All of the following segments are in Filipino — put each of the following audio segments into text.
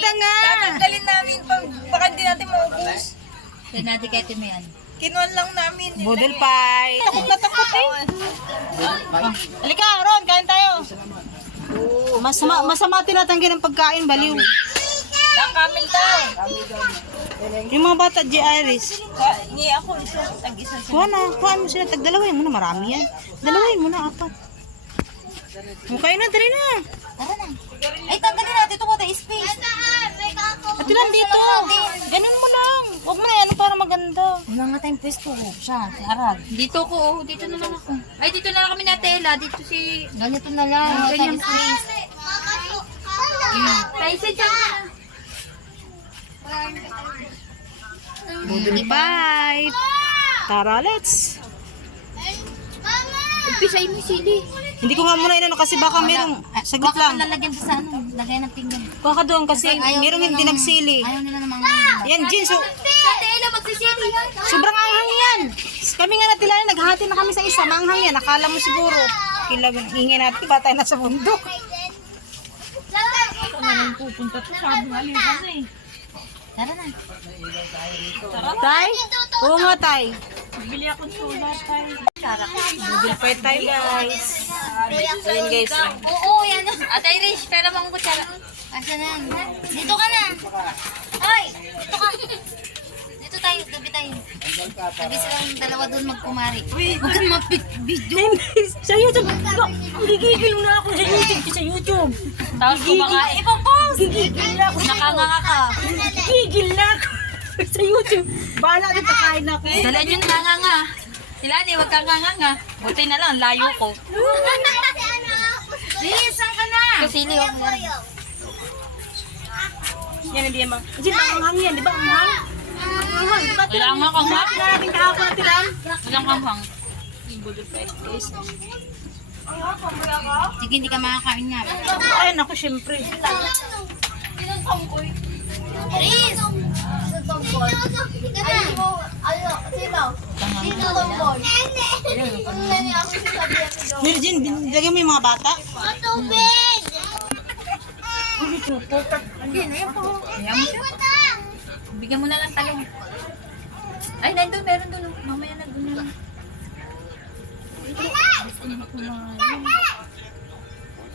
Maganda nga. Tatanggalin namin pag baka hindi natin maubos. Kaya natin kahit may ano. Kinuan lang namin. Budol pie. Takot na takot eh. Halika, Ron, kain tayo. Masama tinatanggi ng pagkain, baliw. Lang kamil tayo. Yung mga bata, G. Iris. Ni ako isa. Tag-isa siya. Kuha mo sila. Tagdalawin mo na, marami yan. Dalawin mo na, apat. Mukhain na, dali na. Tara na. Ay, tanggalin natin ito. What space? At ilan dito? Ganun mo lang. Huwag mo na yan para maganda. Wala nga tayong pwesto ko. Siya, si Arag. Dito ko, dito na lang ako. Ay, dito na lang kami na tela. Dito si... Ganito na lang. Ganyan space. Tyson siya. Budol pie. Tara, let's. Upisay mo sili. Hindi ko nga muna inano kasi baka merong sagot Baka lang. lalagyan sa ano. Lagay ng pinggan. Baka doon kasi merong hindi nagsili. Ayaw nila namang... Yan, Jin. So, Sa tela, magsisili yan. sobrang anghang yan. Kami nga natilaan, naghati na kami sa isa. Manghang yan. Akala mo siguro. Ingay natin, ba tayo nasa bundok. Tara na. Tay? Oo nga, Tay. Bili ako soda tayo. Budol pie tayo, guys. Ayun, guys. Oo, yan. Ate Irish, pera bang kutsara? Asa na? Dito ka na. Hoy, dito ka. Dito tayo, gabi tayo. Sabi silang dalawa doon magkumari. Huwag kang mapit-video. Sa YouTube. Gigigil na ako sa YouTube. Tapos kumakain. Ipang-post. Gigigil na ako. Nakanganga ka. Gigigil na ako sa YouTube. Bahala din pagkain na ako. Dalan yung nganga. Sila ni, huwag kang nganga. Buti na lang, layo ko. Liz, saan ka na? Kusili yung Yan, hindi yan. Kasi manghang yan, di ba? Manghang? Manghang, di ba? Walang nga kang hang. Maraming kahapon na tilam. Walang kang hang. Sige, hindi ka makakain nga. Ay, naku, syempre. Liz! Virgin, lagyan mo yung mga bata. Bigyan mo na lang talong. Ay, nandun, meron doon. Mamaya na doon na lang.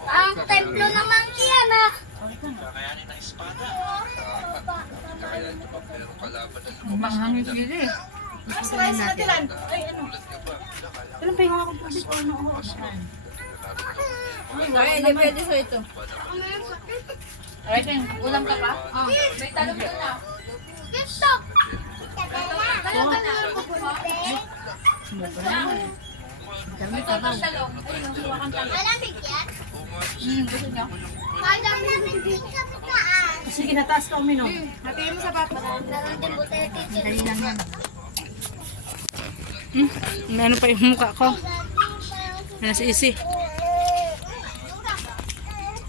Ang templo naman yan ah. Manghangin sila eh. Mas rice na tilan. Ay, ano? Ilan pa yung ako tubig? Ay, hindi pwede sa ito. Alright, then, ulam ka pa? May talong doon na. Gusto. Talong. Ayun, huwa kang talong. Malamig yan. Gusto niyo? Kaya malamig sa pagkaan. Sige, nataas ka uminom. Hatiin mo sa papa. Meron din buta yung teacher. Dali lang yan. Ano pa yung mukha ko? Nasa isi.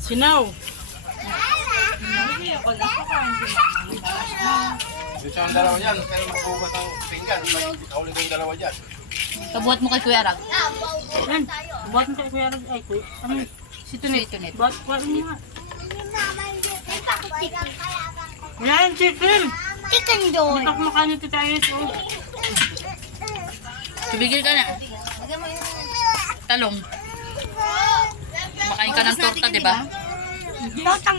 Sinaw. Gusto ang dalawa dyan, pero magbukas ng pinggan. Kauli ko yung dalawa dyan. Kabuhat mo kay Kuya Rag. Yan. Buhat mo kay Kuya Rag. Ay, Kuya. Ano? Si Tunet. Buhat mo nga. Yan, chicken. Chicken doy. Matak mo kanyo Tita Iris. Oh. Tubigil ka na. Talong. Makain ka ng torta, di ba? Lotang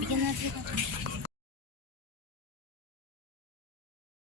Bigyan natin ito.